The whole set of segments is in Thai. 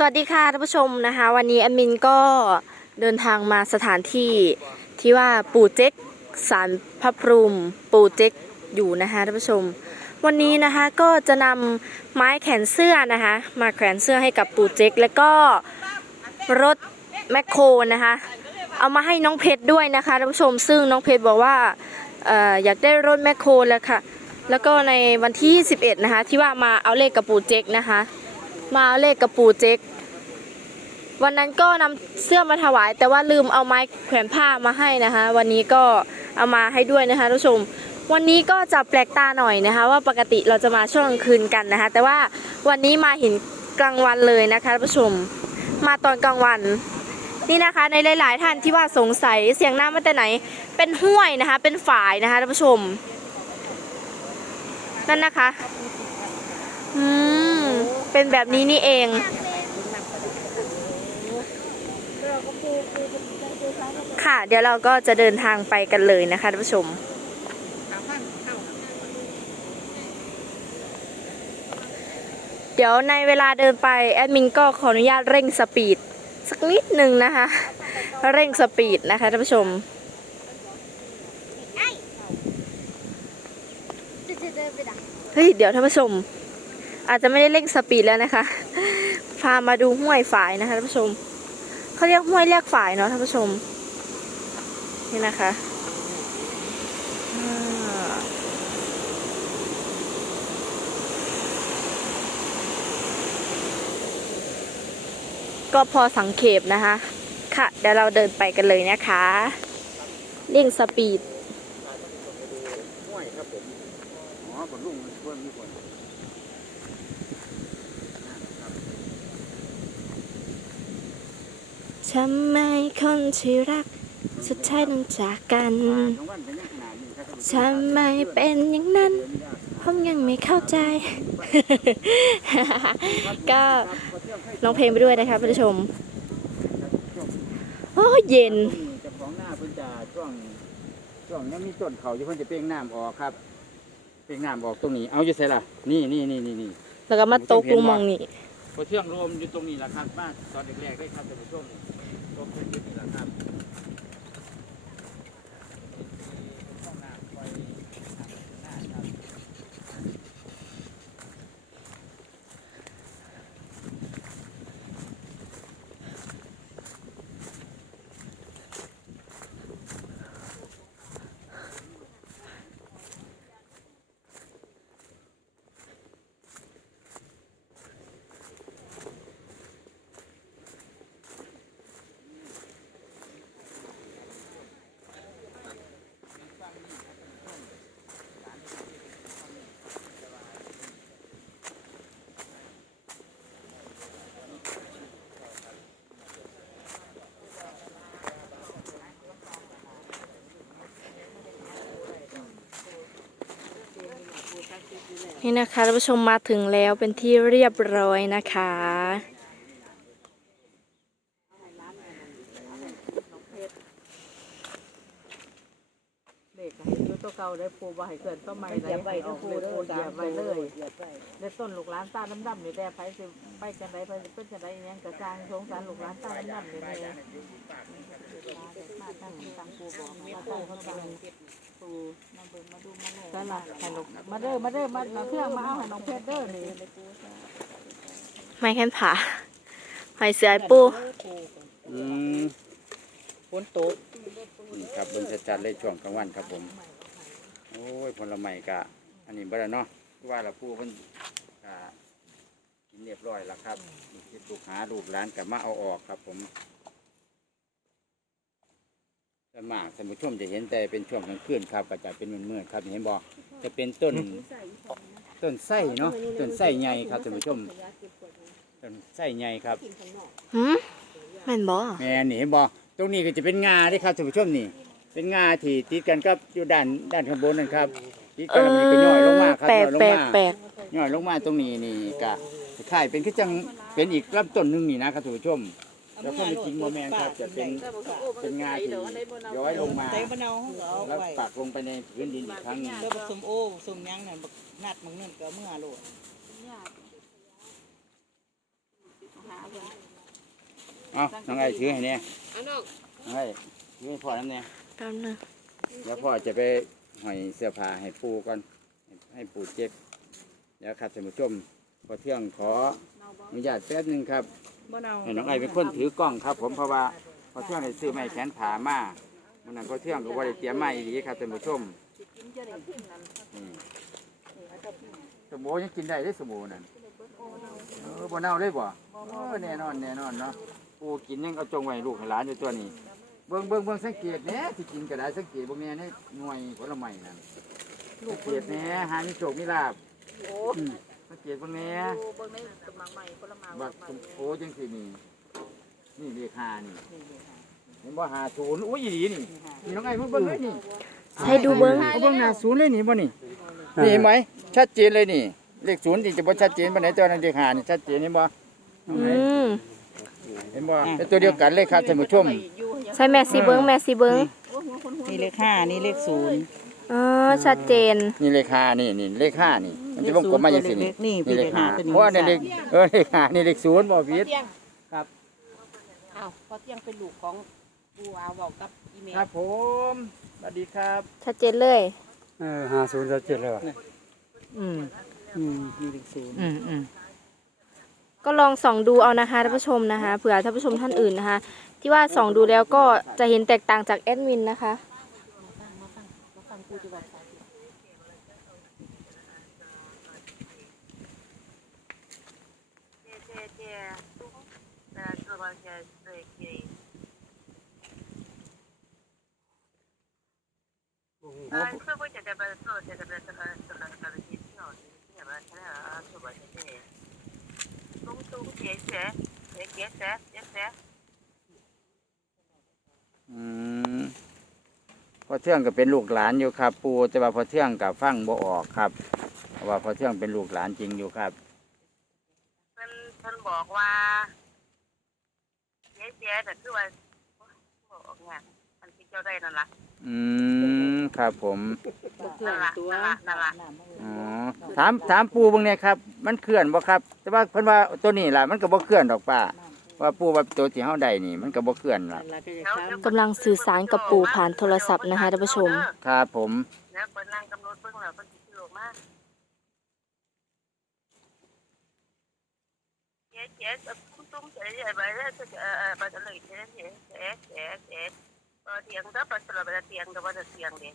สวัสดีค่ะท่านผู้ชมนะคะ วันนี้แอมินก็เดินทางมาสถานที่ที่ว่าปู่เจ๊กสารพระพรหมปู่เจ๊กอยู่นะคะท่านผู้ชม วันนี้นะคะก็จะนำไม้แขวนเสื้อนะคะ มาแขวนเสื้อให้กับปู่เจ๊กแล้วก็รถแมคโครนะคะ เอามาให้น้องเพชรด้วยนะคะท่านผู้ชม ซึ่งน้องเพชรบอกว่าเอออยากได้รถแมคโครแล้วค่ะแล้วก็ในวันที่ 11 นะคะ ที่ว่ามาเอาเลขกับปู่เจ๊กนะคะ มาเอาเลขกับปู่เจ๊กวันนั้นก็นำเสื้อมาถวาย แต่ว่าลืมเอาไม้แขวนผ้ามาให้นะคะ วันนี้ก็เอามาให้ด้วยนะคะท่านผู้ชม วันนี้ก็จะแปลกตาหน่อยนะคะ ว่าปกติเราจะมาช่วงกลางคืนกันนะคะ แต่ว่าวันนี้มาเห็นกลางวันเลยนะคะท่านผู้ชม มาตอนกลางวันนี่นะคะในหลาย ๆ ท่านที่ว่าสงสัยเสียงน้ำมาแต่ไหน เป็นห้วยนะคะ เป็นฝายนะคะท่านผู้ชม นั่นนะคะ อืม เป็นแบบนี้นี่เอง ค่ะ เดี๋ยวเราก็จะเดินทางไปกันเลยนะคะท่านผู้ชมเดี๋ยวในเวลาเดินไปแอดมินก็ขออนุญาตเร่งสปีดสักนิดหนึ่งนะคะ เร่งสปีดนะคะท่านผู้ชมเฮ้ยเดี๋ยวท่านผู้ชม อาจจะไม่ได้เร่งสปีดแล้วนะคะ พามาดูห้วยฝายนะคะท่านผู้ชมเขาเรียกห้วยเรียกฝายเนาะท่านผู้ชม นี่นะคะก็พอสังเขปนะคะ ค่ะ เดี๋ยวเราเดินไปกันเลยนะคะ เร่งสปีดห้วยครับผมอ๋อบนลุ่งควรมีคน ทำไมคนที่รัก สุดท้ายต้องจากกันทั้งวันเป็นยังขนาดนี้ครับทำไมเป็นอย่างนั้น ผมยังไม่เข้าใจ ก็ร้องเพลงไปด้วยนะคะท่านผู้ชม โอ้ยเย็นเจ้าของหน้าเพิ่นจะช่วงช่วงนี้มีต้นเขาอยู่เพิ่นจะเปล่งน้ำออกครับ เปล่งน้ำออกตรงนี้ เอาอยู่ใส่ล่ะนี่นี่นี่นี่นี่แล้วก็มาตกลุงมองนี่พอเชื่องรวมอยู่ตรงนี้แหละครับมาตอนแรกๆได้ครับท่านผู้ชม ตรงพื้นที่นี่แหละครับ นี่นะคะท่านผู้ชมมาถึงแล้วเป็นที่เรียบร้อยนะคะ เด็กให้อยู่ตัวเก่าได้ปูบ่ให้เกินต้นไม้ได้ไปเอาปูเด้อเหยียบไปเลยได้ต้นลูกหลานตาดำๆนี่แต่ไปสิไปจังไดไปเป็นจังไดอิหยังกระจางสงสารลูกหลานตาดำๆนี่แน่มาตั้งตั้งปูบอกมาตั้งเขาตั้ง ปูมาเบิ่งมาดูมาแลนั่นล่ะให้ลูกมาเด้อมาเด้อมาเอาเครื่องมาเอาให้น้องเพชรเด้อนี่ไม่แค่นผาหอยเสือไอ้ปู อืมฝนตกนี่ครับเบิ่งจัดๆเลยช่วงกลางวันครับผม โอ้ยผลไม้กะ อันนี้บ่ได้เนาะเพราะว่าเราผู้เพิ่นกะกินเรียบร้อยแล้วครับนี่คือลูกหาลูกหลานกลับมาเอาออกครับผม ส่วนมากท่านผู้ชมจะเห็นแต่เป็นช่วงกลางคืนครับก็จะเป็นมืดๆครับเห็นบ่จะเป็นต้นต้นไส้เนาะต้นไส้ใหญ่ครับท่านผู้ชมต้นไส้ใหญ่ครับหืมแม่นบ่แม่นี่เห็นบ่ตรงนี้ก็จะเป็นงาเด้ครับท่านผู้ชมนี่ เป็นงาที่ติดกันกับอยู่ด้านด้านข้างบนนั่นครับติดเอกันแล้วมันก็ย่อยลงมาครับแปลย่กอยลงแปลกมาแปลกย่อยลงมาตรงนี้นี่ก็คล้ายเป็นคือจังเป็นอีกลำต้นหนึงนี่นะครับท่านผู้ชม แล้วก็ไม่จริงโมแมนครับจะเป็นเป็นงาที่ย้อยลงมา ใส่มะนาวเขาก็เอาแล้วไว้ปักลงไปในพื้นดินอีกครั้งหนึงเจ้าผสมโอผสมหยังนั่นบักนัดมังนั่นก็เอามื่อโลดเอาน้องไอ้ถือให้เนี่ยน้องไอ้ถือให้พ่อน้ำเนี่ยแป๊บนึงเดี๋ยวพ่อจะไปห้อยเสื้อผ้าให้ปูก่อนให้ปูเจ็บ เดี๋ยวครับท่านผู้ชมพอเที่ยงขออนุญาตแป๊บหนึงครับ บ่เนาให้น้องไอ้เป็นคนถือกล้องครับ ผมเพราะว่าพอเที่ยงได้ซื้อไม้แขวนขามามันนั้นพอเที่ยงก็ว่าได้เตรียมไม้ดีครับท่านผู้ชมนี่สมโอยังกินได้ได้สมโอนั่นเออบ่เน่าเลยบ่เออแน่นอนแน่นอนเนาะปูกินยังเอาจงไว้ให้ลูกให้หลานอยู่ตัวนี้เบิ่งเบิ่งเบิ่งสังเกตแหน่ที่กินก็ได้สังเกตเบิ่งแหน่ในหน่วยผลไม้นั่นสังเกตแหน่หามีโชคมีลาบโอ้อืม สังเกตเบิ่งแหน่เบิ่งในกำลังใหม่ผลไม้บักชมโอจังซี่นี่ นี่เลขห้านี่เห็นบ่หาศูนย์อุ้ยอีหลีนี่นี่น้องไอ้เบิ่งเบิ่งเลยนี่ใช้ดูเบิ้งเอาเบิ่งหน้าศูนย์เลยนี่บ่นี่นี่เห็นไหมชัดเจนเลยนี่ เลขศูนย์ที่จะบ่ชัดเจนปานไหนตัวนั้นเลขห้านี่ชัดเจนเห็นบ่อืมเห็นบ่เป็นตัวเดียวกันเลยครับท่านผู้ชม ใช้แม่ซีเบิ้งแม่ซีเบิ้งนี่เลขห้านี่เลขศูนย์ อ๋อชัดเจน นี่เลขห้านี่นี่เลขห้านี่ มันจะวงกลมมาอย่างสินี่นี่นี่เลขห้าตัวนี้เพราะว่าในเลขเออเลขห้านี่เลขศูนย์บ่ผิดครับอ้าวพอเที่ยงเป็นลูกของปูอาวบอกกับอีเมลครับผมสวัสดีครับ ชัดเจนเลยเออห้าศูนย์เจ็ดเลยว่ะอืมอืมนี่เลขศูนย์อืมอืมก็ลองส่องดูเอานะคะท่านผู้ชมนะคะเผื่อท่านผู้ชมท่านอื่นนะคะ ที่ว่าส่องดูแล้วก็จะเห็นแตกต่างจากแอดมินนะคะมาฟัง มาฟังปูจะบอกสาธิต อืม พอเที่ยงก็เป็นลูกหลานอยู่ครับ ปูแต่ว่าพอเที่ยงกับฟังบ่ออกครับเพราะว่าพอเที่ยงเป็นลูกหลานจริงอยู่ครับเพิ่นเพิ่นบอกว่าเจ๊เจ๊แต่คือว่าบอกเนี่ยมันที่เจ้าได้นั่นล่ะอืมครับผมนั่นล่ะนั่นล่ะนั่นล่ะอ๋อถามถามปูเบางเนี่ยครับ มันเคลื่อนบ่ครับ แต่ว่าเพิ่นว่าตัวนี้ล่ะ มันก็บ่เคลื่อนดอกป้า ว่าปูว่าตัวที่เฮาได้นี่ มันก็บ่เคลื่อนล่ะกำลังสื่อสารกับปู่ผ่านโทรศัพท์นะคะท่านผู้ชม ครับผมแล้วเพิ่นนั่งกำหนดเบิ่งแล้วเพิ่นสิซื้อออกมาเจ๊เจ๊ตุ้มตุ้มเจ๊เจ๊ไปแล้วเจ๊เอ่อไปเลยเจ๊เจ๊เจ๊เจ๊เจ๊เออเตียงก็ไปสลับไปเตียงก็ว่าจะเตียงเด้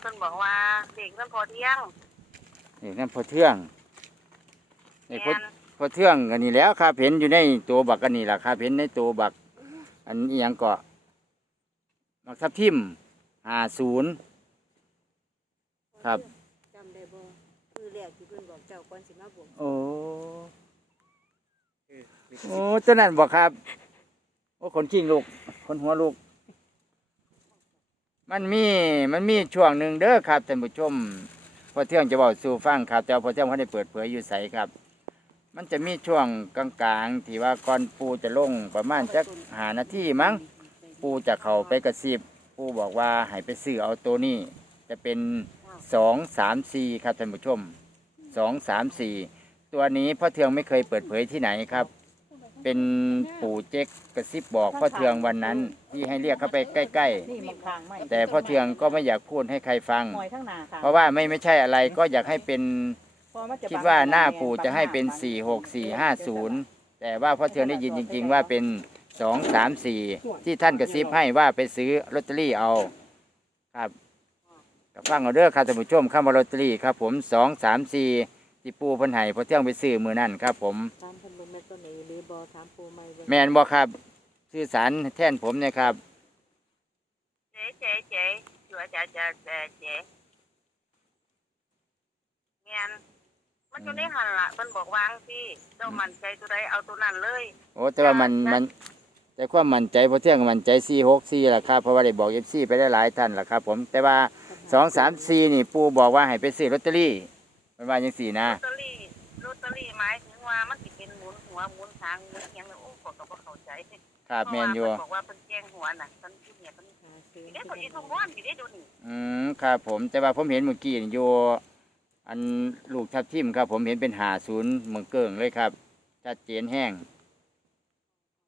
เพิ่น บอกว่าเด็กมันพอเที่ยงนี่นั่นพอเที่ยงนี่พอแม่นพอเที่ยงกันนี่แหล้วครับเห็นอยู่ในตัวบักกันนี่ล่ะครับเห็นในตัวบัก อันนี้ยังเกาะมักทับทิม50ครับ จำได้บ่คือแรกที่เพิ่นบอกเจ้าก่อนสิมาบวงโอ้โอ้เจ้านั่นบอกครับ โอ้คนจริงลูกคนหัวลูก มันมีมันมีช่วงหนึ่งเด้อครับท่านผู้ชมพอเที่ยงจะบอกสู่ฟังครับแต่ว่าพอเที่ยงเขาได้เปิดเผยอยู่ใสครับ มันจะมีช่วงกลางๆที่ว่าก่อนปูจะลงประมาณจักหานาทีมั้ง ปูจะเข้าไปกระซิบปูบอกว่าให้ไปซื้อเอาตัวนี้ จะเป็นสองสามสี่ครับท่านผู้ชมสองสามสี่ตัวนี้พ่อเทืองไม่เคยเปิดเผยที่ไหนครับ เป็นปู่เจ๊กกระซิบบอกพ่อเทืองวันนั้น ที่ให้เรียกเข้าไปใกล้นี่มันค้างไหมๆแต่พ่อเทืองก็ไม่อยากพูดให้ใครฟัง หอยทั้งหน้าค่ะเพราะว่าไม่ไม่ใช่อะไรก็อยากให้เป็นเพระมันจะคิดว่าหน้าปู่จะให้เป็นสี่หกสี่ห้าศูนย์แต่ว่าพ่อเทืองได้ยินจริง ๆ ว่าเป็นสองสามสี่ที่ท่านกระซิบให้ว่าไปซื้อลอตเตอรี่เอาครับกับฟังเอาเด้อครับท่านผู้ชมข้ามลอตเตอรี่ครับผมสองสามสี่ที่ปูเพันไห้พ่อเทืองไปซื้อมือนั่นครับผม ตามเพิ่นบ่ แม่นตัวไหนหรือบ่ถามปูใหม่เบิ่งแมนบอครับชื่อสารแท่นผมเนี่ยครับ เจ๊เจ๊เจ๊อยู่อาจารย์เจ๊เจ๊เจ๊เมียนมันอยู่ในหันละมันบอกวางสิเจ้ามั่นใจตัวใดเอาตัวนั้นเลยโอ้แต่ว่ามันมันแต่ความมั่นใจพอเที่ยงก็มั่นใจสี่หกสี่ละครับเพราะว่าได้บอกเอฟซีไปได้หลายท่านละครับ ผมแต่ว่าสองสามสี่นี่ปูบอกว่าให้ไปซื้อลอตเตอรี่มันว่าอย่างสี่นะ ลอตเตอรี่ลอางหมุนเอียงเนี่ยโอ้ขอยก็บ่เข้าใจครับแมนอยู่ เพราะว่าเพิ่นบอกว่าเพิ่นแจ้งหัวน่ะเพิ่นที่เนี่ยเพิ่นเด็กเขาอยู่ตรงบ้านอยู่ได้ดูนี่อืมครับผมแต่ว่าผมเห็นเมื่อกี้นี่อยู่อันลูกทับทิมครับ ผมเห็นเป็นหาศูนย์เมืองเกิงเลยครับชัดเจนแห้ง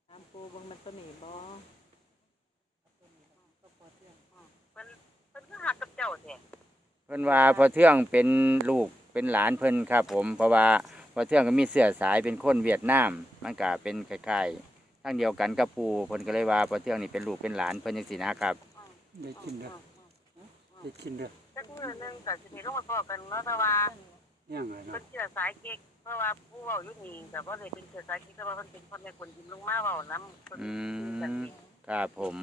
ตามปูเบิ่งมันตัวนี้บ่เพิ่นเพิ่นก็หักกับเจ้าแท้เพิ่นว่าพอเทื่องเป็นลูกเป็นหลานเพิ่นครับ ผมเพราะว่าพ อเทื่องก็มีเสื้อสายเป็นคนเวียดนาม มันก็เป็นคล้ายๆทั้งเดียวกันกับปูเพิ่นก็เลยว่าพอเทื่องนี่เป็นลูกเป็นหลานเพิ่นจังซี่นะครับ ได้กินเด้อได้กินเด้อจักมื้อหนึงก็สิมีลงมาพอกันเนาะแต่ว่าย่างไรเพิ่เนาะนเชื่อสายเก๊กเพราะว่าผู้เว้าอยู่นี่ก็บ่ได้เป็นเชื่อสายเก๊กแต่ว่าเพิ่นเป็นพ่อแม่คนยิ้มลงมาเว้านำเพิ่นอืกันมเองครับผม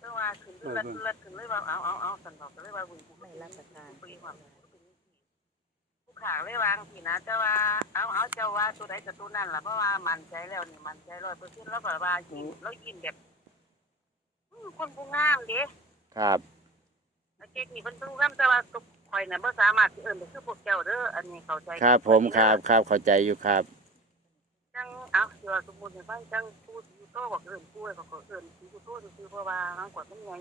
เพราะว่าขึ้นเลือดเลือดขึ้นเลยว่าเอาเอาเอาสันบอกก็เลยว่าบุญกูไม่รับประทานไปความผู้ ขาเลยวางทีนะแต่ว่าเอาเอาเจ้าว่าตัวใดกับตัวนั่นล่ะเพราะว่ามันใจแล้วนี่มันใจร้อยเปอร์เซ็นต์แล้วก็ว่ายิ้มแล้วยิ้มแบบอืมคนผู้งามเด้ครับแล้วเก๊กนี่เพิ่นผู้งามแต่ว่าตุกข่อยน่ะบ่สามารถสิเอิ้นไปคือพวกเจ้าเด้ออันนี้เข้าใจครับผมครับครับเข้าใจอยู่ครับจังเอาเดี๋ยวสมมุติว่าจังพูดอยู่โตบอกเอิ้นผู้ให้เขาก็เอิ้นสิอยู่โตซื่อๆเพราะว่าทางกว่ามันใหญ่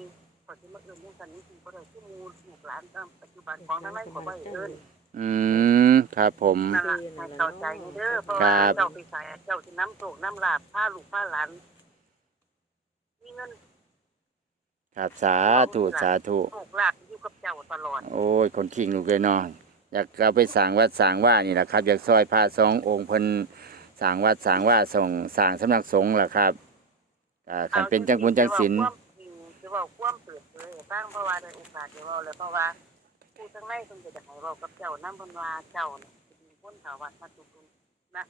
ก็สิมาเอิ้นจังซั่นนี่สิบ่ได้คือหมู่ลูกหลานตามปัจจุบันของทางนั้นก็บ่ให้เอิ้น อืมครับผม นั่นล่ะให้เข้าใจเด้อเพราะครัว่าบเจ้าไปใส่เจ้าสิน้ำโศกน้ำลาบพาลูกพาหลานมีเงินครับสาธุสาธุโศกลาบอยู่กับเจ้าตลอดโอ้ย คนขิงลูกเลยเนาะอยากเอาไปสั่งวัดสั่งว่านี่แหละครับ อยากซอยพระสององค์เพิ่นสั่งวัดสั่งว่าส่งสั่งสำนักสงฆ์ล่ะครับอ่าคันเป็นจังบุญจังศีล เอาจริงๆคือเว่าความเปิดเผยให้ฟังเพราะว่าในโอกาสที่เว้าเลยเพราะว่า ผู้ทั้งในเพิ่นก็จะให้เว้ากับเจ้านำเพิ่นว่าเจ้าเนี่ยสิเป็นคนเขาวัดมาทุกๆนะ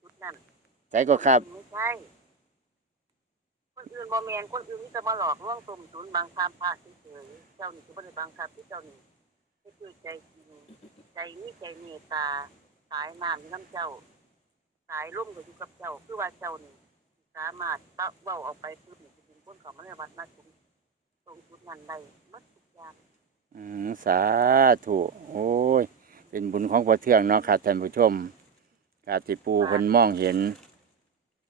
จุดนั้นใจก็ครับ ไม่ใช่คนอื่นบ่แมนคนอื่นนี่จะมาหลอกลวงต้มตุนบังคับพระเฉยๆเจ้านี่คือบ่ได้บังคับที่เจ้านี่ก็คือใจจริงใจนี่ใจเมตตาสายน้ำนี่น้ำเจ้า สายร่มก็อยู่กับเจ้า คือว่าเจ้านี่สามารถเบ้าเว้าออกไปพูดนี่จะเป็นคนเขามาในวัดมาถึงตรงจุดนั้นได้หมัดทุกอย่าง สาธุโอ้ย เป็นบุญของพระเทืองเนาะครับท่านผู้ชมครับที่ปูเพิ่นมองเห็น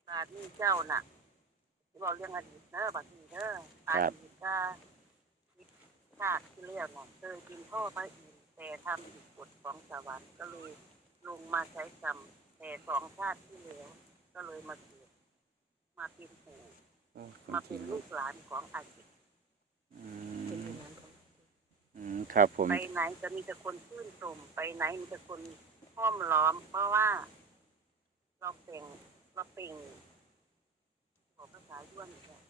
บาดนี้เจ้าน่ะที่บอกเรื่องอดีตเด้อบาดนี้เด้ออครับดีตก็ชาติที่แล้วน่ะเคยกินพ่อพระอินทร์แต่ทำผิดกฎของสวรรค์ก็เลยลงมาใช้กรรมแต่สองชาติที่แล้วก็เลยมาเกิดมาเป็นปู่โอ้คนมาขิเป็งนลูกหลานของอาจิตอืม อืมครับผม ไปไหนจะมีแต่คนชื่นชมไปไหนมีแต่คนห้อมล้อม เพราะว่า เราเป็นเราเป็นขอภาษาย้วนอีกแล้ว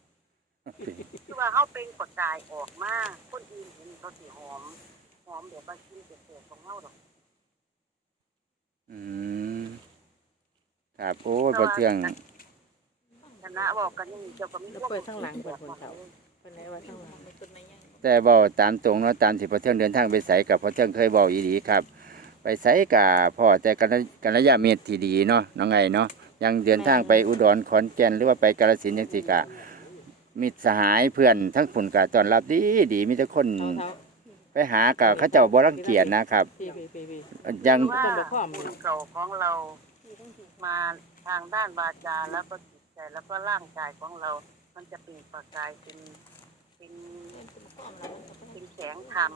คือว่าเขาเป็นประกายออกมาคนอื่นเห็นเขาสีหอมหอมแบบว่ากินเศษๆของเขาดอกอืมครับโอ้ยพระเทืองคณะบอกกันอยังนี้เจ้าก็มีแล้วเปิดข้างหลังเปิดคนเขาเพิ่นไหนว่าข้างหลัง แต่เบาตามตรงเนาะตามที่พระเทืองเดินทางไปใส่กับพระเทืองเคยบอกอีดีครับ ไปใส่กับพ่อแต่กันกันระยะเมตรที่ดีเนาะน้องไงเนาะยังเดินทางไปอุดรขอนแก่นหรือว่าไปกาฬสินธุ์จังสิกะมิตรสหายเพื่อนทั้งผุนกะตอนรับดีดีมีแต่คนเอาเท้าไปหากับเขาเจ้าบ่รังเกียจนะครับ ยัง ว่าบุญเก่าของเรามาทางด้านวาจาแล้วก็จิตใจแล้วก็ร่างกายของเรา มันจะเป็นประกายเป็น เป็นเป็นแสงธรรม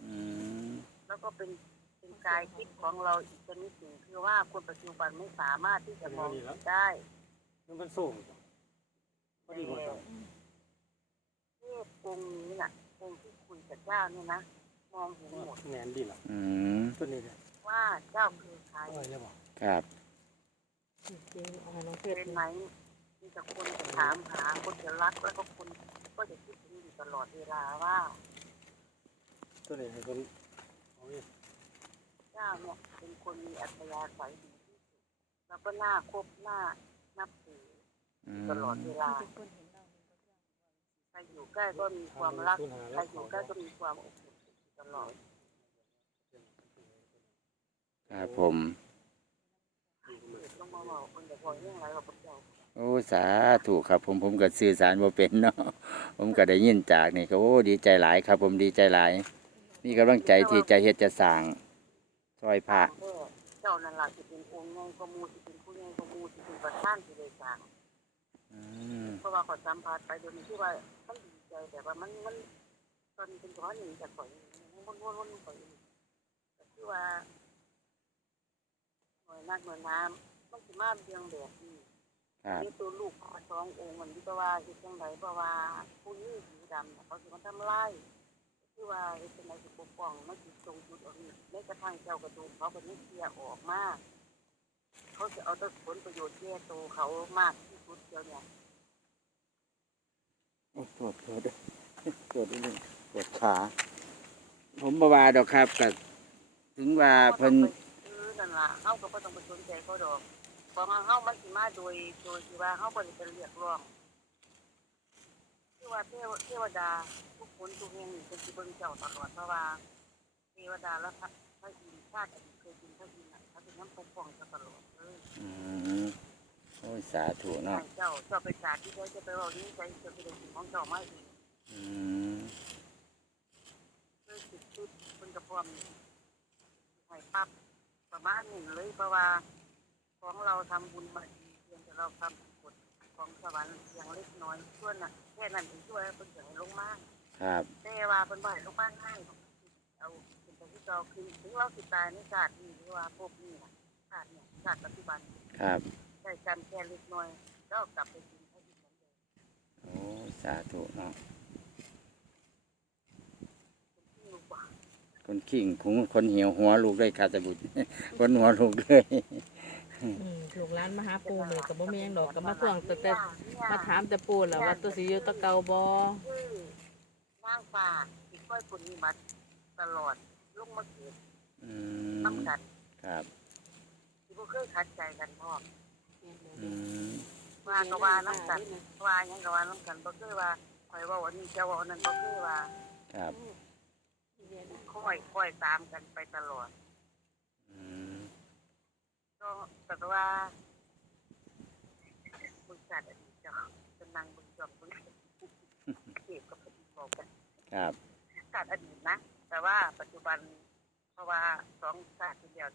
อืมแล้วก็เป็นเป็นกายคิดของเราอีกชนิดหนึ่งคือว่าคนปัจจุบันไม่สามารถที่จะมองเห็นได้มันเป็นสูงพอดีหมดครับเทพองค์นี้น่ะองค์ที่คุยกับเจ้าเนี่ยนะมองเห็นหมดแมนดีล่ะอืมตัวนี้เนี่ยว่าเจ้าคือใครอะไรเนี่ยบอกครับจริงเอาให้น้องเพเป็ชรนไหม มีแต่คนจะถามหาคนจะรักแล้วก็คนก็จะคิดถึงอยู่ตลอดเวลาว่าตัวนี้ให้คนเอาไว้เจ้าเนี่ยเป็นคนมีอัธยาศัยดีที่สุดแล้วก็น่าคบน่านับถืออืตลอดมเวลาใครอยู่ใกล้ก็มีความรักใครอยู่ใกล้ก็มีความอบอุ่นตลอดครับผมลงมาบอกคนจะบอกเรื่องอะไรกับพระเจ้า โอ้สาธุครับผมผมก็สื่อสารบ่เป็นเนาะผมก็ได้ยินจากนี่ก็โอ้ดีใจหลายครับ ผมดีใจหลาย มีกำลังใจที่จะเฮ็ดจะสร้างซอยพระเจ้านั่นล่ะจะเป็นองค์ใหญ่กว่าหมูจะเป็นผู้ใหญ่กว่าหมูจะเป็นประธานที่ได้สร้างอืมเพราะว่าเขาสัมผัสไปโดยที่ว่าท่านดีใจใจแต่ว่ามันมันตอนเป็นร้อนหนึ่งจากข่อยมันวนวนวนข่อยก็คือว่าหน่วยนักหน่วยน้ำต้องสิมาเรียงแบบนี้ ครับนี่ตัวลูกเขาสององค์มันที่ว่าเฮ็ดจังไดเพราะว่าผู้หญิงสีดำน่ะเขาสิมาทำลายคือว่าเฮ็ดจังไดสิปกป้องมันสิตรงจุดเอานี่แม้กระทั่งเจ้ากระดูกเขาก็นี่เคลียร์ออกมาเขาจะเอาแต่ผลประโยชน์แก่ตัวเขามากที่สุดเดียวเนี่ยโอ้ปวดปวดปวดนิดนึงปวดขา ผมบ่ว่าดอกครับก็ถึงว่าเพิ่นคือนั่นล่ะเฮาก็บ่ต้องไปสนใจเขาดอก เพราะว่าเฮามันสิมาโดยโดยที่ว่าเฮาบ่ได้เป็นเรียกร้องคือว่าเทวเทวดาทุกคนทุกแห่งนี่เพิ่นสิเบิ่งเจ้าตลอดเพราะว่าเทวดาและพระพระอินทร์ชาติอดีตเคยกินพระอินทร์น่ะเขาเป็นน้ำปกป้องเจ้าตลอดเลยอืมโอ้ยสาธุเนาะทางเจ้าเจ้าไปศาสตร์ที่เขาจะไปเอานี้ใจจะไปเป็นสิ่งของเจ้าไม่ดีอืมเพื่อสิทธิ์คุณกระพรมให้ปั๊บประมาณหนึ่งเลยเพราะว่า ของเราทำบุญมาดีเพียงแต่เราทำกฎของสวรรค์เพียงเล็กน้อยส่วนน่ะแค่นั้นเองช่วยให้เป็นเสียงลงมากครับแต่ว่าเป็นบ่ายลงมากง่ายเอาเป็นตัวที่เราคือถึงเราสิตายในศาสตร์นี้หรือว่าพวกนี้น่ะศาสตร์เนี่ยศาสตร์ปัจจุบันครับได้จำแค่เล็กน้อยก็กลับไปกินให้ดีเหมือนเดิมโอ้ยสาธุเนาะที่รู้ว่าคนขิงคงคนเหี่ยวหัวลูกเลยคาตะบุตรคนหัวลูกเลย อืมลูกหลานมาหาปูเลยก็บ่มีหยังดอกก็มาทวงแต่แต่มาถามแต่ปูล่ะว่าตัวสิอยู่ตะเกาบ่คือนางฟ้าที่ค่อยปุณิบัติตลอดลงมาเกิดอืน้ำมกันครับที่พวกเคยขัดใจกันพ่ออืมว่าก็ว่าน้ำกันว่าหยังก็ว่าน้ำกันบ่เคยว่าคอยเว่าวันนี้เจ้าเว่าอันนั้นบ่เคยว่าครับ ค่อยค่อยตามกันไปตลอดอืม ก็แต่ว่าบริษัทอดีตจ้าเป็นนางบริษัทบริษัทเก็บกับพอดีบอกกันครับศาสตร์อดีตนะ แต่ว่าปัจจุบันเพราะว่าสองศาสตร์ทีเดียว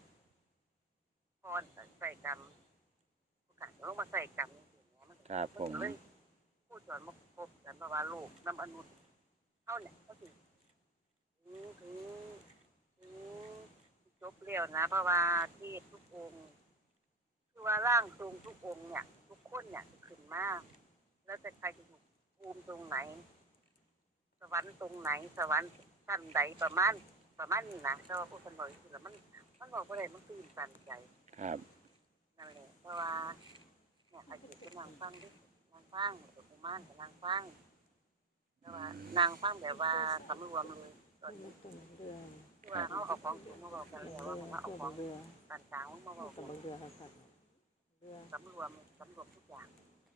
พรใส่กรรมโอกาสลงมาใส่กรรมอย่างเงี้ยมันครับผม เลยผู้สอนมาพบกันเพราะว่าโลกน้ำอนุเข้าเนี่ยก็คือถึงถึงถึง จบเร็วนะเพราะว่าเทพทุกองค์คือว่าร่างทรงทุกองค์เนี่ย ทุกคนเนี่ยขึ้นมาแล้วแต่ใครจะอยู่ภูมิตรงไหน สวรรค์ตรงไหน สวรรค์ชั้นใดประมาณประมาณนี้นะแต่ว่าพวกคนบอกคือแล้วมันมันบอกว่าอะไรมันตื่นตันใจครับนั่นแหละเพราะว่าเนี่ยอาจจะเป็นนางฟังด้วยนางฟังตัวกุมารกับนางฟังแต่ว่านางฟังแบบว่าสำรวมเลยตอนนี้คือ ว่าเขาเอาของสูงมาบอกกันแล้วว่าเขาเอาของต่างๆมาบอกกันเรือครับสำรวมสำรวมทุกอย่าง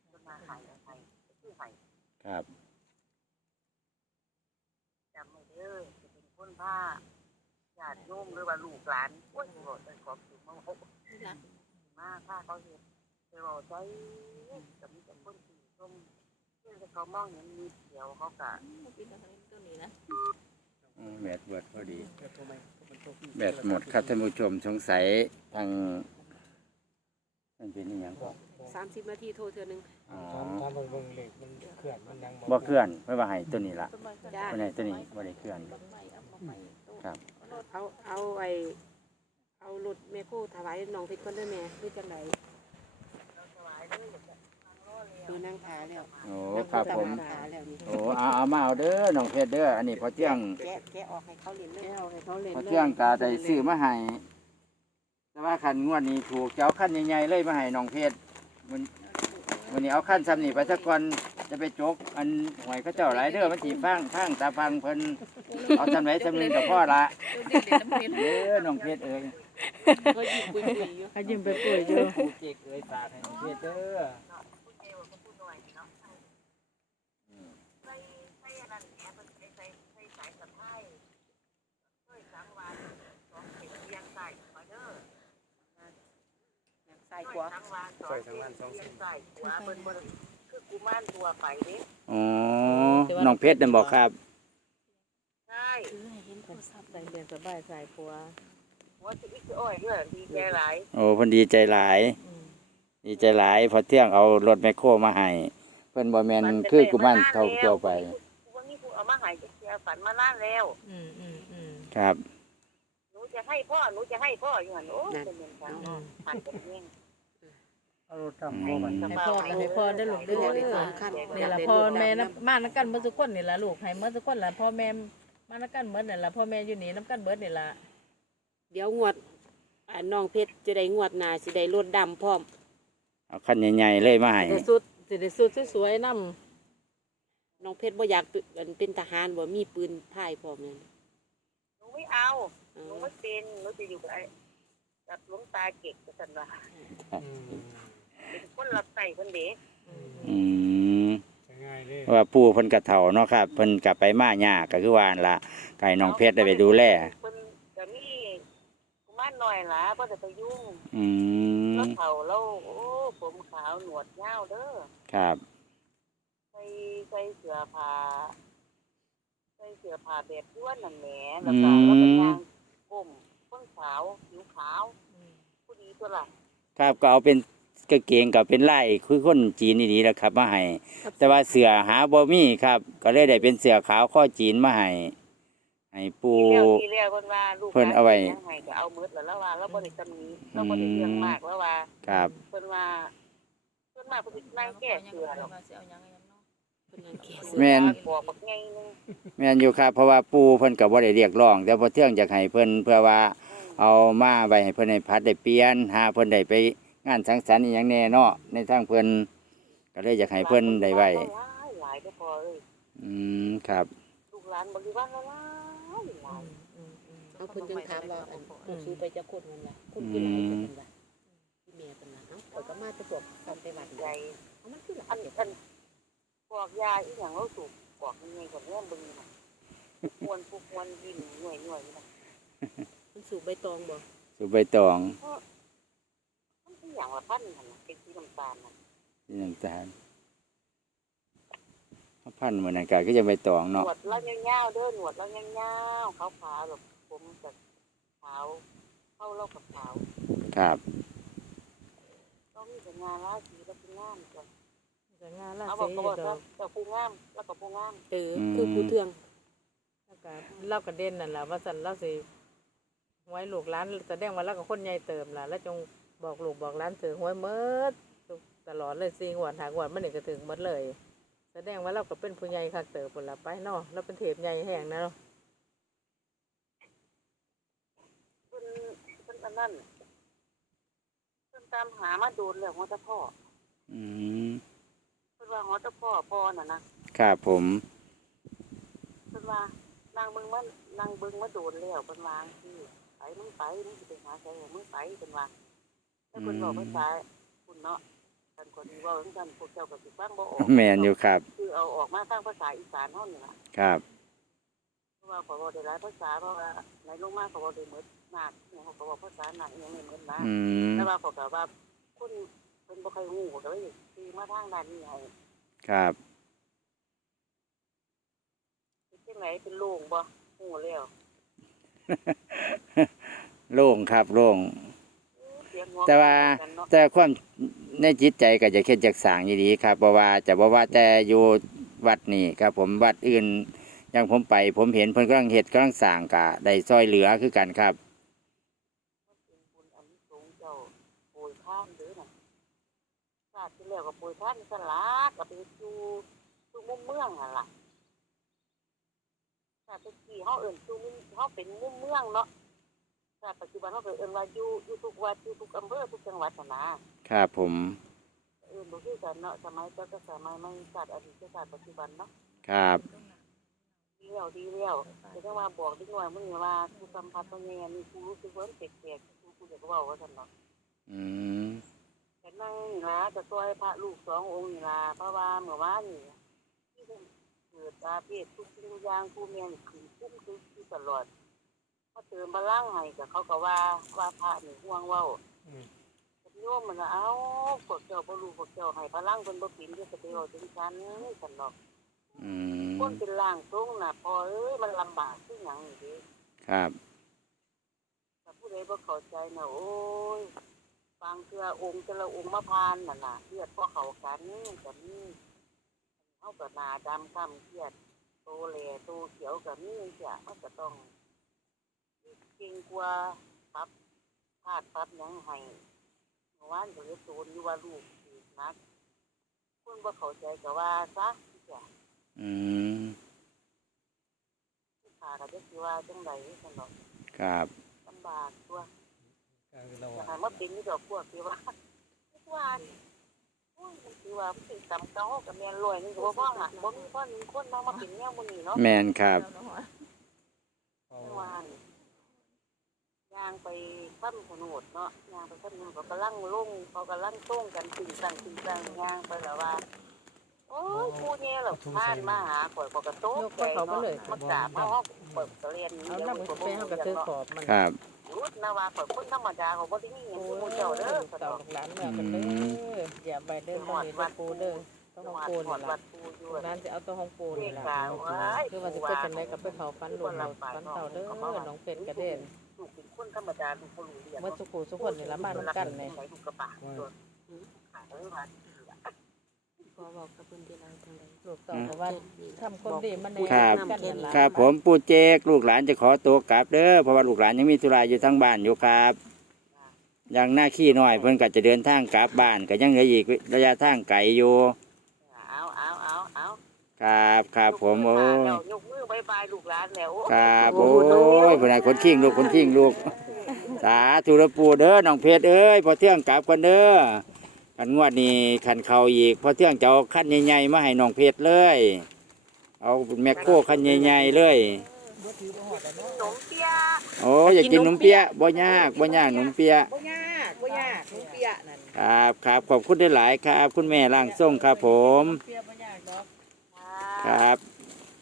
จนมาหายหายคือหายครับจำไม่เด้จะเป็นคนผ้าญาติโยมหรือว่าลูกหลานโอ้ยบอกเป็นของสูงมาบอกมาผ้าเขาเห็นไปบอกใจกับมีแต่คนสีส้มเพื่อนเขามองเห็นมีเขียวเขากะอืมแบตเบิดพอดีเกิดตัวใหม่ มันตัวพี่แบตหมดครับท่านผู้ชมสงสัยทางมันเป็นอหย่างบ่สามสิบนาทีโทรเทื่อหนึงอ๋อตามตามเบิ่งเหล็กมันเคลื่อนมันดังบ่เคลื่อนไม่ว่าให้ตัวนี้ละจ้าไม่ให้ตัวนี้บ่ได้เคลื่อนครับเอาเอาไอ้เอารถแม่โคถวายน้องเพชรก่อนเด้อแม่คือจังได เออนั่งขาแล้วโอ้ครับผม นั่งขาแล้วนี่โอ้เอาเอามาเอาเด้อน้องเพชรเด้ออันนี้พอเที่ยงแกะแกะออกให้เขาเล่นเลยเอาให้เขาเล่นพอเลยเที่ยงตาได้ซื้อมาให้แต่ว่าคันงวดนี้ถูกเจ้าขั้นใหญ่ๆเลยมาให้น้องเพชรมันวันนี้เอาขั้นซ้ำนี่ไปสักคนจะไปจกอันหวยเขาเจ้าหลายเด้อมันถีฟังฟังตาฟังเพิ่นเอาซ้ำไหนซ้ำหนึงกับพ่อละเด้อน้องเพชรเอ้ยเขาหยิบปุยๆอยู่เขายิ้มไปป่วยอยู่ผู้เจกเอ้ยฝากให้น้องเพชรเด้อ ผู้เจ้าก็ผู้หน่อยเนาะใส่ใส่อันนั้นแหละมันใส่ใส่ใส่สายสะพายเฮ้ยสังวานสองเข็มเรียงใส่มาเด้อ ใส่กว่าทั้งวันสองเส้นเส้นใส่หัวเบิ่นบ่คือกุมารตัวไปเด้อ๋อน้องเพชรนั่นบอกครับใช่ใส่เรียนสบายใส่ผัวหัวสิอีกอ้อยเด้อดีใจหลายโอ้เพิ่นดีใจหลาย ดีใจหลายพอเที่ยงเอารถแมคโครมาให้เพิ่นบ่แม่นคือกุมารเท่าตัวไปวันมาใหายจะเสียฝันมานานแล้ว อืมอืมอืมครับหนูจะให้พ่อหนูจะให้พ่ออยู่หันโอ้เป็นเงินกันเนาะผ่านเป็นเงี้ย เอารถดำพ่อมันให้พ่อก็ให้พ่อได้อลูกเด้อสองขั้นนี่ล่ะพ่อแม่นะมานักกันเมื่อทุกคนนี่ล่ะลูกให้เมื่อทุกคนล่ะพ่อแม่มานักกันเมื่อนี่ล่ะพ่อแม่อยู่นี่น้ำกันเบิดนี่ล่ะเดี๋ยวงวดอ่าน้องเพชรจะได้งวดหน้าสิได้รถดำพร้อมเอาคันใหญ่ๆเลยมาให้สิได้สุดสิได้สุดสวยๆนำน้องเพชรบ่อยากเป็นเป็นทหารบ่มีปืนพ่ายพร้อมนั่นหนูไม่เอาเอหนูอไม่เป็นหนูจะอยู่กับไอ้กับหลวงตาเก็กกันว่า อืม เป็นคนรับใส่คนเด็กอืมจะง่ายเลยว่าปู่เพิ่นกะเฒ่าเนาะครับเพิ่นกลับไปมายากก็คือว่าหั่นละไก่น้องเพชรได้ไปดูแลคนจะมีกุมารหน่อยล่ะเพราะจะไปยุ่งอืมแล้วเขาแล้วโอ้ผมขาวหนวดยาวเด้อครับ ใส่ใส่เสื้อผ้าใส่เสื้อผ้าแบบย้วนนั่นแหละแล้วก็แล้วก็ยางก้มคนขาวผิวขาวผู้ดีตัวละครับก็เอาเป็น กางเกงกับเป็นลายคือคนจีนนี่แหละครับ มาให้แต่ว่าเสือหาบ่มีครับ ก็เลยได้เป็นเสือขาวข้อจีนมาให้ให้ปู่ทีแล้วทีแล้วคนว่าลูกเพิ่นเอาไว้ยังไงก็เอามืดแล้วแล้วว่าแล้วบ่ได้ตำหนิแล้วบ่ได้เรื่องมากแล้วว่าครับเพิ่นว่าเพิ่นมาเพิ่นสินั่งแก้เสือหรอกเพิ่นยังแก่แม่นบอกบักไงนึงแม่นอยู่ครับ เพราะว่าปู่เพิ่นก็บ่ได้เรียกร้อง แต่พอเที่ยงอยากให้เพิ่นเพื่อว่า เอามาไว้ให้เพิ่นให้พัดได้เปลี่ยนหาเพิ่นได้ไป งานสังสรรค์อีหยังแน่เนาะในทางเพิ่นก็เลยอยากให้เพิ่นได้ไว้หลายหลายก็พอเอ้ยอืมครับ ลูกหลานบริวารหลายหลายเอาเพิ่นจังถามว่าอันลูกซื้อไปจะคนนั่นล่ะคนคือหลายคนนั่นล่ะที่แม่เพิ่นน่ะเอ้าข่อยก็มาแตะพวกทำไปวัดใหญ่เอามันคือหลาอัยนอันบอกยาอีหยังเราสูบบอกยังไงกับแม่บึงน่ะควรผู้ควรยิ้มหน่วยหน่วยนะมันสูบใบตองบ่สุใบตองมันเป็น อย่างละพันหั่นน่ะเป็นสีน้ำตาลน่ะนี่น้ำตาลพันเหมือนกันก็จะใบตองหนเนาะวดแล้วยาวๆเด้อหนวดแล้วยาวๆขาวๆแบบผมจะขาวเข้าเล่ากับขาวครับก็มีแต่งานราศีแล้วเป็นงามจ้ะจะงานละเอาบเสีอกยก็บอกดว่าอกเจ้าผู้งามแล้วก็ผู้งามเออคือผู้เทืองแล้วก็เล่าก็เด่นนั่นล่ะว่าซั่นเล่าสิหวยลูกหลานแสดงว่าเราก็คนใหญ่เติมล่ะ แล้วจง บอกลูกบอกหลานถือหวยหมดตลอดเลย4งวดหางวดมันนี่ก็ถึงหมดเลย แสดงว่าเราก็เป็นผู้ใหญ่คักเติบพุ่นล่ะไปเนาะเราเป็นเทพใหญ่แห่งนะเนาะเพิ่นเพิ่นอันนั้นเพิ่นตามหามาโดนแล้วหัวตะพ่ออืมเพิ่นว่าหัวตะพ่อพ่อน่ะนะครับผมเพิ่นว่านางเบิ่งมันนางเบิ่งมาโดนแล้วเพิ่นวาจังซี่ไปมึงไปมึงสิไปหาใครมึงไปเพิ่นว่า แล้วเพิ่นบอกภาษาคุณเนาะท่านคนที่เว้าจังซั่นพวกเจ้าก็สิฟังบ่ออกแม่นอยู่ครับ คือเอาออกมาทางภาษาอีสานเฮานี่ล่ะครับเพราะว่าเขาบอกได้หลายภาษาเพราะว่าในลงมาเขาบอกได้หมดมากเนี่ยเขาก็บอกภาษาหนักยังไม่หมดนะอืมแต่ว่าเขาก็ว่าคนเป็นบ่ค่อยฮู้ก็เลยคือมาทางด้านนี้ให้ครับเป็นจังไดเป็นโล่งบ่ฮู้แล้วโล่งครับโล่งเสียงหัว แต่ว่าแต่ความในจิตใจก็จะเค็ดจากสางอยู่ดีครับเพราะว่าจะบอกว่าแต่อยู่วัดนี่ครับ ผมวัดอื่นอยังผมไป ผมเห็นเพิ่นกำลังเฮ็ดกำลังสางกะได้ซอยเหลือคือกันครับที่เจ้าโปรยทานเด้อน่ะชาติที่แล้วก็ปรยท่านสลากก็ไปสู่สู่มุมเมืองหั่นล่ะชาติตะกี้เฮาเอิ้นสู่มุมเฮาเป็นมุมเมืองเนาะ ชาติปัจจุบันเฮาก็เอิ้นว่าอยู่อยู่ทุกวัดอยู่ทุกอำเภอทุกจังหวัดหั่นนะครับผมเอิ้นบ่คือกันเนาะสมัยเจ้าก็สมัยใหม่ชาติอดีตชาติปัจจุบันเนาะครับดีแล้วดีแล้วแต่ถ้าว่าบอกเด็กน้อยมึงว่ากูสัมผัสตรงนี้นี่กูรู้สึกว่ามันแปลกๆกูกูจะเว้าว่าซั่นเนาะอืมแต่นั่งนี่ล่ะจะซอยพระลูกสององค์นี่ล่ะเพราะว่าเมื่อวานนี่ที่เพิ่นเกิดอาเพศทุกสิ่งทุกอย่างผู้แม่นี่ขึ้นคุ้มคือคือตลอด พอเติมพลังให้ก็เขาก็ว่าว่าพระนี่ห่วงเว้าอืมโยมมันก็เอ้าพวกเจ้าบ่รู้พวกเจ้าให้พลังเพิ่นบ่เป็นจะไปเอาถึงฉันซั่นเนาะอืมคนเป็นร่างทรงน่ะพอเอ้ยมันลำบากคือหยังนี่เด้ครับถ้าผู้ใดบ่เข้าใจน่ะโอ้ยฟังเทื่อองค์แต่ละองค์มาพานน่ะน่ะเลือดบ่เข้ากันก็มีเฮาก็หน้าดำคล้ำเครียดโตแหล่โตเขียวกับนี่จ้ะมันก็ต้อง เก่งกว่าปรับพลาดปรับหยังให้เมื่อวานก็เลยโดนอยู่ว่าลูกถือนักคนบ่เข้าใจก็ว่าซะจ้ะอืมขาก็จะสิว่าจังไดซั่นดอกครับลำบากตัวก็คือเราอยากให้มาเป็นนี่ดอกพวกที่ว่าทุกวันโอ้ยมันคือว่ามันเป็นตำเก่ากับแม่นรวยนี่ก็บ่พ้องอะบ่มีคนคนน้องมาเป็นแนวมื้อนี้เนาะแมนครับเอาเมื่อวาน ย่างไปซ้ำถนนเนาะย่างไปซ้ำถนนเขากำลังลงเขากำลังต้งกันตึงตังตึงตังย่างไปแล้วว่าโอ้ยกูเนี่ยหรอผ่านมาหาข่อยบอกกระโต๊ะใจเนาะมากราบมาห้องเปิดเรียนเอาน้ำกาแฟเขาก็ซื้อขอบมันครับยุดนะว่าข่อยคนธรรมดาเขาบ่ได้มีเงินโอ้ที่ยมูเจ้าเด้อสะดเต่าอกหลานแม่กันเด้ออย่าไปเด้อต้องมีตัวปูเด้อต้องจังของหวัดปูหอนี่ดวัล่ะดปูอยู่ร้านจะเอาตัวของปูนี่ล่ะเรียกกล่าวไว้คือว่าสิเป็นจังไดก็ไปเขาฟันหลวงเราฟันเต่าเด้อน้องเป็ดกระเด็น ลูกเป็นคนธรรมดาลูกบ่รู้เรื่องเมื่อสุขุสุขคนนี่ละมาน้ำกันเนี่ยใส่ลูกกระบะตัวขาเอ้ยว่าพอบอกกับเพิ่นที่เราทางใดลูกเต่าก็ว่าทำคนดีมันครับกันนั่นล่ะครับ ผมปู่เจกลูกหลานจะขอตัวกลับเด้อเพราะว่าลูกหลานยังมีธุระอยู่ทั้งบ้านอยู่ครับยังหน้าขี้น้อยเพิ่นก็จะเดินทางกลับบ้านก็ยังเหลืออีกระยะทางไกลอยู่ เอาเอาเอาเอา ครับครับผมโอ้ยกมือบายบายลูกหลานแล้วครับโอ้ยคนไหนคนขิงลูกคนขิงลูก สาธุระปูเด้อน้องเพชรเอ้ยพอเที่ยงกลับกันเด้อขันงวดนี้ขันเขาอีกพอเที่ยงจะเอาขั้นใหญ่ๆมาให้น้องเพชรเลย เอาแมคโครขั้นใหญ่ๆเลยขนมเปี๊ยะโอ้ยอยากกินขนมเปี๊ยะบ่ยากบ่ยากขนมเปี๊ยะบ่ยากบ่ยากลูกเปียนั่นครับครับขอบคุณได้หลายๆครับ คุณแม่ร่างทรงครับผม เปียบ่ยากดอก ครับ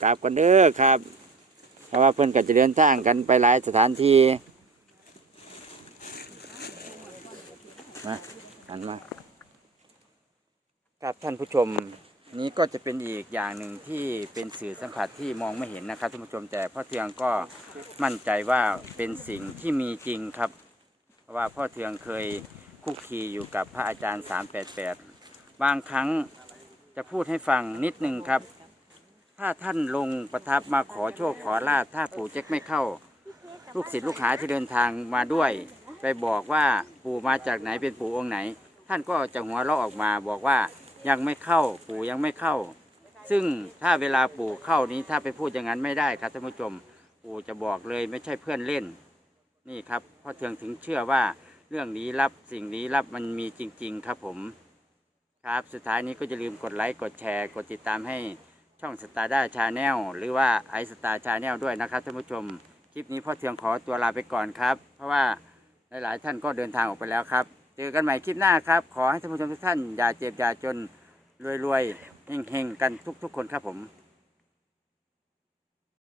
กราบกันเด้อครับ เพราะว่าเพิ่อนก็จะเดินทางกันไปหลายสถานที่มาหันมาครับท่านผู้ชมนี้ก็จะเป็นอีกอย่างหนึ่งที่เป็นสื่อสัมผัสที่มองไม่เห็นนะครับท่านผู้ชมแต่พ่อเทืองก็มั่นใจว่าเป็นสิ่งที่มีจริงครับ เพราะว่าพ่อเทืองเคยคุกคีอยู่กับพระอาจารย์ 388 บางครั้งจะพูดให้ฟังนิดนึงครับ ถ้าท่านลงประทับมาขอโชคขอลาภถ้าปู่เจ๊กไม่เข้า ลูกศิษย์ลูกหาที่เดินทางมาด้วย ไปบอกว่าปู่มาจากไหนเป็นปู่องค์ไหน ท่านก็จะหัวเราะออกมาบอกว่ายังไม่เข้าปู่ยังไม่เข้า ซึ่งถ้าเวลาปู่เข้านี้ถ้าไปพูดอย่างนั้นไม่ได้ครับท่านผู้ชมปู่จะบอกเลยไม่ใช่เพื่อนเล่น นี่ครับพ่อเทืองถึงเชื่อว่าเรื่องนี้ลับสิ่งนี้ลับมันมีจริง ๆ ครับผม ครับสุดท้ายนี้ก็จะลืมกดไลค์กดแชร์ กดติดตามให้ ช่องสตาร์ด้าชาแนลหรือว่าไอสตาร์ชาแนลด้วยนะครับท่านผู้ชม คลิปนี้พ่อเทืองขอตัวลาไปก่อนครับ เพราะว่าหลายๆท่านก็เดินทางออกไปแล้วครับ เจอกันใหม่คลิปหน้าครับ ขอให้ท่านผู้ชมทุกท่านอย่าเจ็บอย่าจนรวยๆเฮงๆกันทุกๆคนครับผม